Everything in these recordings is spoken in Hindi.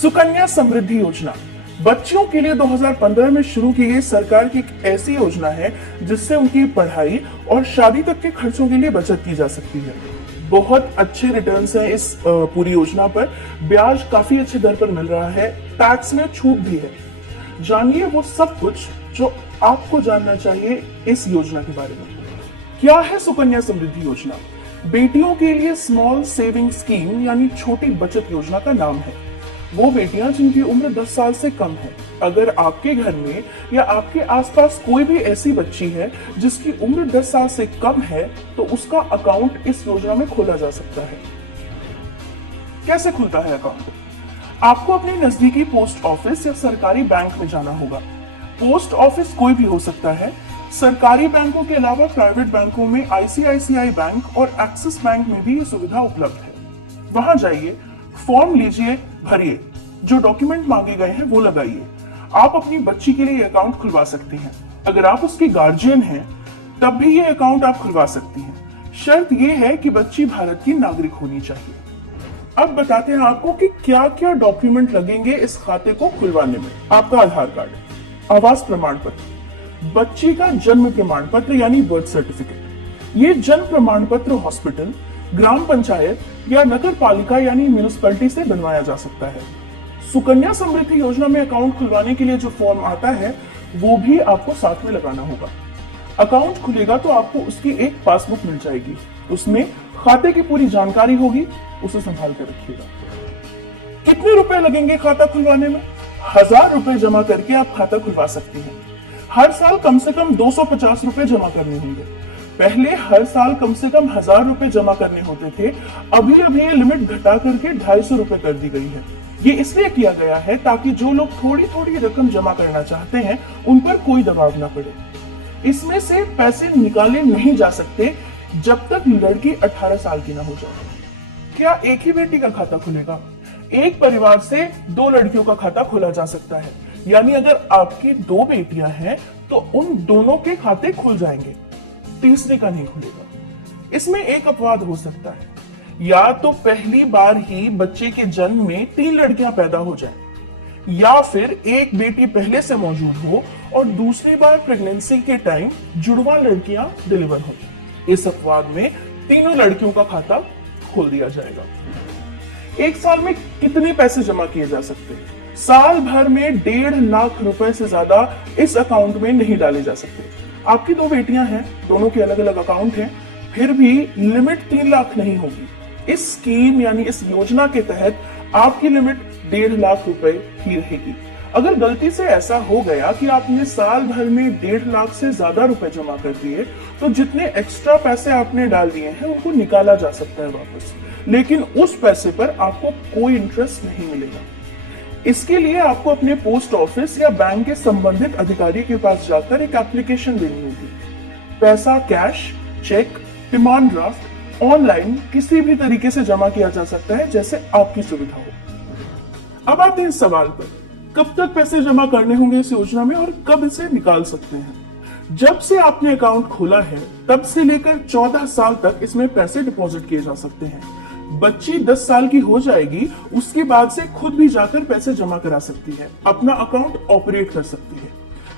सुकन्या समृद्धि योजना बच्चियों के लिए 2015 में शुरू की गई सरकार की एक ऐसी योजना है जिससे उनकी पढ़ाई और शादी तक के खर्चों के लिए बचत की जा सकती है। बहुत अच्छे रिटर्न्स हैं इस पूरी योजना पर। ब्याज काफी अच्छी दर पर मिल रहा है, टैक्स में छूट भी है। जानिए वो सब कुछ जो आपको जानना चाहिए इस योजना के बारे में। क्या है सुकन्या समृद्धि योजना? बेटियों के लिए स्मॉल सेविंग स्कीम यानी छोटी बचत योजना का नाम है। वो बेटियां जिनकी उम्र 10 साल से कम है। अगर आपके घर में या आपके आसपास कोई भी ऐसी बच्ची है जिसकी उम्र 10 साल से कम है तो उसका अकाउंट इस योजना में खोला जा सकता है। कैसे खुलता है अकाउंट? आपको अपने नजदीकी पोस्ट ऑफिस या सरकारी बैंक में जाना होगा। पोस्ट ऑफिस कोई भी हो सकता है। सरकारी बैंकों के अलावा प्राइवेट बैंकों में आईसीआईसीआई बैंक और एक्सिस बैंक में भी ये सुविधा उपलब्ध है। वहां जाइए, फॉर्म लीजिए, भरिए, जो डॉक्यूमेंट मांगे गए हैं वो लगाइए। आप अपनी बच्ची के लिए अकाउंट खुलवा सकते हैं। अगर आप उसके गार्जियन हैं तब भी ये अकाउंट आप खुलवा सकती हैं। शर्त ये है कि बच्ची भारत की नागरिक होनी चाहिए। अब बताते हैं आपको कि क्या क्या डॉक्यूमेंट लगेंगे इस खाते को खुलवाने में। आपका आधार कार्ड, आवास प्रमाण पत्र, बच्ची का जन्म प्रमाण पत्र यानी बर्थ सर्टिफिकेट। ये जन्म प्रमाण पत्र हॉस्पिटल, ग्राम पंचायत या नगर पालिका यानी म्यूनिसिपैलिटी से बनवाया जा सकता है। सुकन्या समृद्धि योजना में अकाउंट खुलवाने के लिए जो फॉर्म आता है वो भी आपको साथ में लगाना होगा। अकाउंट खुलेगा तो आपको उसकी एक पासबुक मिल जाएगी। उसमें खाते की पूरी जानकारी होगी, उसे संभाल कर रखिएगा। कितने रुपए लगेंगे खाता खुलवाने में? 1000 रुपए जमा करके आप खाता खुलवा सकती हैं। हर साल कम से कम 250 रुपए जमा करने होंगे। पहले हर साल कम से कम 1000 रुपए जमा करने होते थे। अभी अभी ये लिमिट घटा करके 250 रुपए कर दी गई है। ये इसलिए किया गया है ताकि जो लोग थोड़ी थोड़ी रकम जमा करना चाहते हैं उन पर कोई दबाव ना पड़े। इसमें से पैसे निकाले नहीं जा सकते जब तक लड़की 18 साल की ना हो जाए। क्या एक ही बेटी का खाता खुलेगा? एक परिवार से 2 लड़कियों का खाता खोला जा सकता है। यानी अगर आपकी 2 बेटियां हैं तो उन दोनों के खाते खुल जाएंगे, तीसरे का नहीं खुलेगा। इसमें एक अपवाद हो सकता है, या तो पहली बार ही बच्चे के जन्म में 3 लड़कियां पैदा हो जाएं, या फिर एक बेटी पहले से मौजूद हो और दूसरी बार प्रेगनेंसी के टाइम जुड़वा लड़कियां डिलीवर हो। इस अपवाद में तीनों लड़कियों का खाता खोल दिया जाएगा। एक साल में कितने पैसे जमा किए जा सकते हैं? साल भर में 1.5 लाख रुपए से ज्यादा इस अकाउंट में नहीं डाले जा सकते। आपकी 2 बेटियां हैं, दोनों के अलग अलग अकाउंट हैं, फिर भी लिमिट 3 लाख नहीं होगी। इस स्कीम यानी इस योजना के तहत आपकी लिमिट 1.5 लाख रुपए ही रहेगी। अगर गलती से ऐसा हो गया कि आपने साल भर में 1.5 लाख से ज्यादा रुपए जमा कर दिए तो जितने एक्स्ट्रा पैसे आपने डाल दिए हैं उनको निकाला जा सकता है वापस, लेकिन उस पैसे पर आपको कोई इंटरेस्ट नहीं मिलेगा। इसके लिए आपको अपने पोस्ट ऑफिस या बैंक के संबंधित अधिकारी के पास जाकर एक एप्लीकेशन देनी होगी। पैसा cash, cheque, demand draft, online किसी भी तरीके से जमा किया जा सकता है, जैसे आपकी सुविधा हो। अब आते हैं इस सवाल पर, कब तक पैसे जमा करने होंगे इस योजना में और कब इसे निकाल सकते हैं? जब से आपने अकाउंट खोला है तब से लेकर 14 साल तक इसमें पैसे डिपॉजिट किए जा सकते हैं। बच्ची 10 साल की हो जाएगी, उसके बाद से खुद भी जाकर पैसे जमा करा सकती है, अपना अकाउंट ऑपरेट कर सकती है।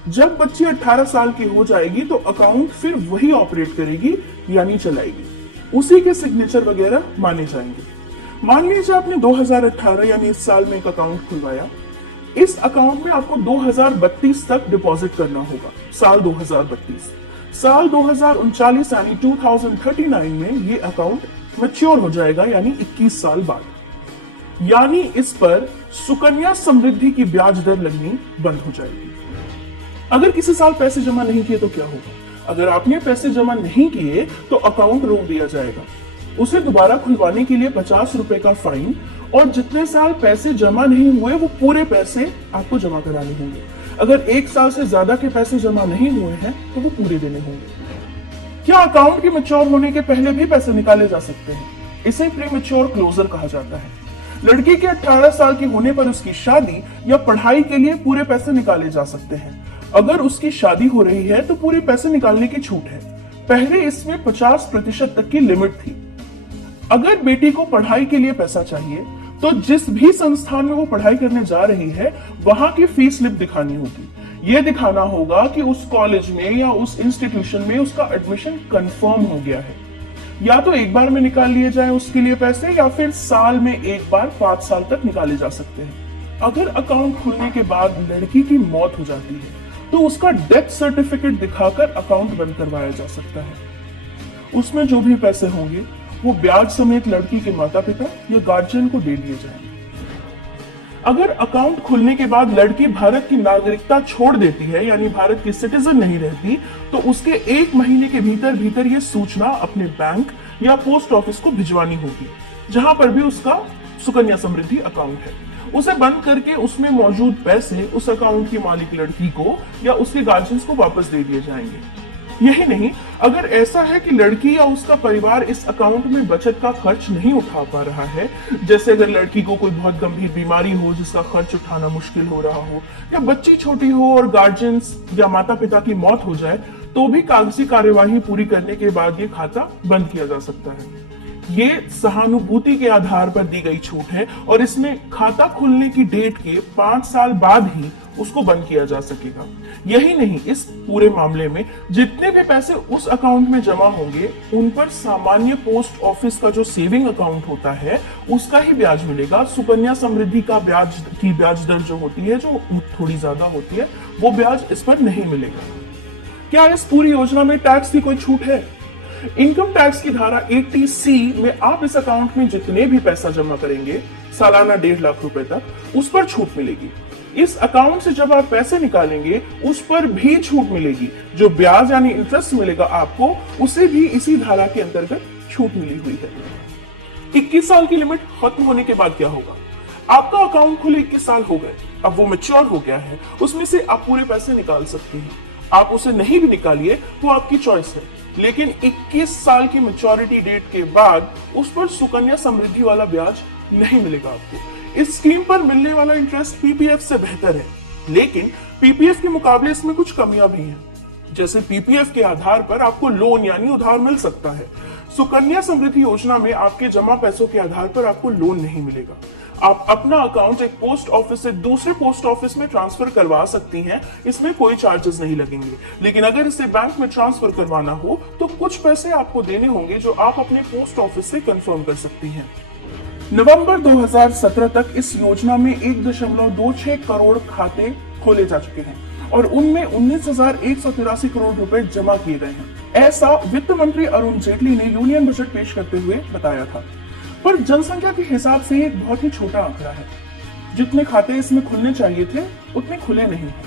जब बच्ची 18 साल की हो जाएगी तो अकाउंट फिर वही ऑपरेट करेगी यानी चलाएगी। उसी के सिग्नेचर वगैरह माने जाएंगे। मान लीजिए आपने 2018 यानी इस साल में एक अकाउंट खुलवाया। इस अकाउंट में आपको 2032 तक डिपॉजिट करना होगा। साल 2032, साल 2039 यानी 2039 में ये अकाउंट मैच्योर हो जाएगा यानी 21 साल बाद। यानी इस पर सुकन्या समृद्धि की ब्याज दर लगनी बंद हो जाएगी। अगर किसी साल पैसे जमा नहीं किए तो क्या होगा? अगर आपने पैसे जमा नहीं किए तो अकाउंट रोक दिया जाएगा। उसे दोबारा खुलवाने के लिए 50 रुपए का फाइन और जितने साल पैसे जमा नहीं हुए वो पूरे पैसे आपको जमा कराने होंगे। अगर 1 साल से ज्यादा के पैसे जमा नहीं हुए हैं तो वो पूरे देने होंगे। क्या अकाउंट के मैच्योर होने के पहले भी पैसे निकाले जा सकते हैं? इसे प्रीमैच्योर क्लोजर कहा जाता है। लड़की के 18 साल के होने पर उसकी शादी या पढ़ाई के लिए पूरे पैसे निकाले जा सकते हैं। अगर उसकी शादी हो रही है तो पूरे पैसे निकालने की छूट है। पहले इसमें 50% तक की लिमिट थी। अगर बेटी को पढ़ाई के लिए पैसा चाहिए तो जिस भी संस्थान में वो पढ़ाई करने जा रही है वहां की फीस स्लिप दिखानी होगी। ये दिखाना होगा कि उस कॉलेज में या उस इंस्टीट्यूशन में उसका एडमिशन कंफर्म हो गया है। या तो एक बार में निकाल लिए जाए उसके लिए पैसे, या फिर साल में एक बार 5 साल तक निकाले जा सकते हैं। अगर अकाउंट खुलने के बाद लड़की की मौत हो जाती है तो उसका डेथ सर्टिफिकेट दिखाकर अकाउंट बंद करवाया जा सकता है। उसमें जो भी पैसे होंगे वो ब्याज समेत लड़की के माता पिता या गार्जियन को दे दिए जाएंगे। अगर अकाउंट खुलने के बाद लड़की भारत की नागरिकता छोड़ देती है, यानी भारत की सिटीजन नहीं रहती, तो उसके 1 महीने के भीतर भीतर ये सूचना अपने बैंक या पोस्ट ऑफिस को भिजवानी होगी, जहां पर भी उसका सुकन्या समृद्धि अकाउंट है। उसे बंद करके उसमें मौजूद पैसे उस अकाउंट की मालिक लड़की को या उसके गार्जियंस को वापस दे दिए जाएंगे। यही नहीं, अगर ऐसा है कि लड़की या उसका परिवार इस अकाउंट में बचत का खर्च नहीं उठा पा रहा है, जैसे अगर लड़की को कोई बहुत गंभीर बीमारी हो जिसका खर्च उठाना मुश्किल हो रहा हो, या बच्ची छोटी हो और गार्जियंस या माता पिता की मौत हो जाए, तो भी कागजी कार्यवाही पूरी करने के बाद ये खाता बंद किया जा सकता है। ये सहानुभूति के आधार पर दी गई छूट है और इसमें खाता खुलने की डेट के 5 साल बाद ही उसको बंद किया जा सकेगा। यही नहीं, इस पूरे मामले में जितने भी पैसे उस अकाउंट में जमा होंगे उन पर सामान्य पोस्ट ऑफिस का जो सेविंग अकाउंट होता है उसका ही ब्याज मिलेगा। सुकन्या समृद्धि का ब्याज दर जो होती है, जो थोड़ी ज्यादा होती है, वो ब्याज इस पर नहीं मिलेगा। क्या इस पूरी योजना में टैक्स की कोई छूट है? इनकम टैक्स की धारा 80C में आप इस अकाउंट में जितने भी पैसा जमा करेंगे सालाना 1.5 लाख रुपए तक, उस पर छूट मिलेगी। इस अकाउंट से जब आप पैसे निकालेंगे उस पर भी छूट मिलेगी। जो ब्याज यानी इंटरेस्ट मिलेगा आपको, उसे भी इसी धारा के अंतर्गत छूट मिली हुई है। 21 साल की लिमिट खत्म होने के बाद क्या होगा? आपका अकाउंट खुले 21 साल हो गए, अब वो मैच्योर हो गया है, उसमें से आप पूरे पैसे निकाल सकते हैं। आप उसे नहीं भी निकालिए तो आपकी चॉइस है, लेकिन 21 साल की मैच्योरिटी डेट के बाद उस पर सुकन्या समृद्धि वाला ब्याज नहीं मिलेगा आपको। इस स्कीम पर मिलने वाला इंटरेस्ट पीपीएफ से बेहतर है, लेकिन पीपीएफ के मुकाबले इसमें कुछ कमियां भी हैं। जैसे पीपीएफ के आधार पर आपको लोन यानी उधार मिल सकता है। सुकन्या समृद्धि योजना में आपके जमा पैसों के आधार पर आपको लोन नहीं मिलेगा। आप अपना अकाउंट एक पोस्ट ऑफिस से दूसरे पोस्ट ऑफिस में ट्रांसफर करवा सकती हैं, इसमें कोई चार्जेस नहीं लगेंगे। लेकिन अगर इसे बैंक में ट्रांसफर करवाना हो तो कुछ पैसे आपको देने होंगे, जो आप अपने पोस्ट ऑफिस से कंफर्म कर सकती हैं। नवंबर 2017 तक इस योजना में 1.26 करोड़ खाते खोले जा चुके हैं और उनमें 19,183 करोड़ रुपए जमा किए गए हैं। ऐसा वित्त मंत्री अरुण जेटली ने यूनियन बजट पेश करते हुए बताया था। पर जनसंख्या के हिसाब से एक बहुत ही छोटा आंकड़ा है। जितने खाते इसमें खुलने चाहिए थे उतने खुले नहीं हैं।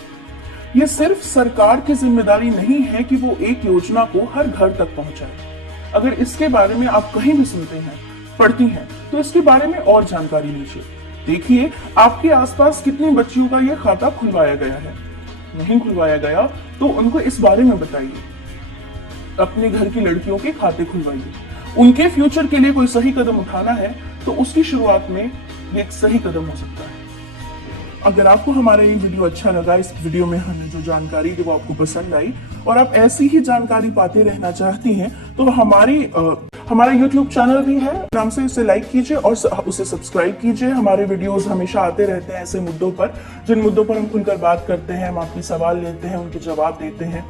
ये सिर्फ सरकार की जिम्मेदारी नहीं है कि वो एक योजना को हर घर तक पहुंचाए। अगर इसके बारे में आप कहीं भी सुनते हैं, पढ़ती हैं, तो इसके बारे में और जानकारी लीजिए। देखिए आपके आसपास कितनी बच्चियों का ये खाता खुलवाया गया है। नहीं खुलवाया गया तो उनको इस बारे में बताइए। अपने घर की लड़कियों के खाते खुलवाइए। उनके फ्यूचर के लिए कोई सही कदम उठाना है तो उसकी शुरुआत में ये एक सही कदम हो सकता है। अगर आपको हमारा ये वीडियो अच्छा लगा, इस वीडियो में हमने जो जानकारी दी वो आपको पसंद आई और आप ऐसी ही जानकारी पाते रहना चाहती हैं, तो हमारा YouTube चैनल भी है, नाम से उसे लाइक कीजिए और उसे सब्सक्राइब कीजिए। हमारे वीडियोस हमेशा आते रहते हैं ऐसे मुद्दों पर, जिन मुद्दों पर हम खुलकर बात करते हैं, हम आपके सवाल लेते हैं, उनके जवाब देते हैं।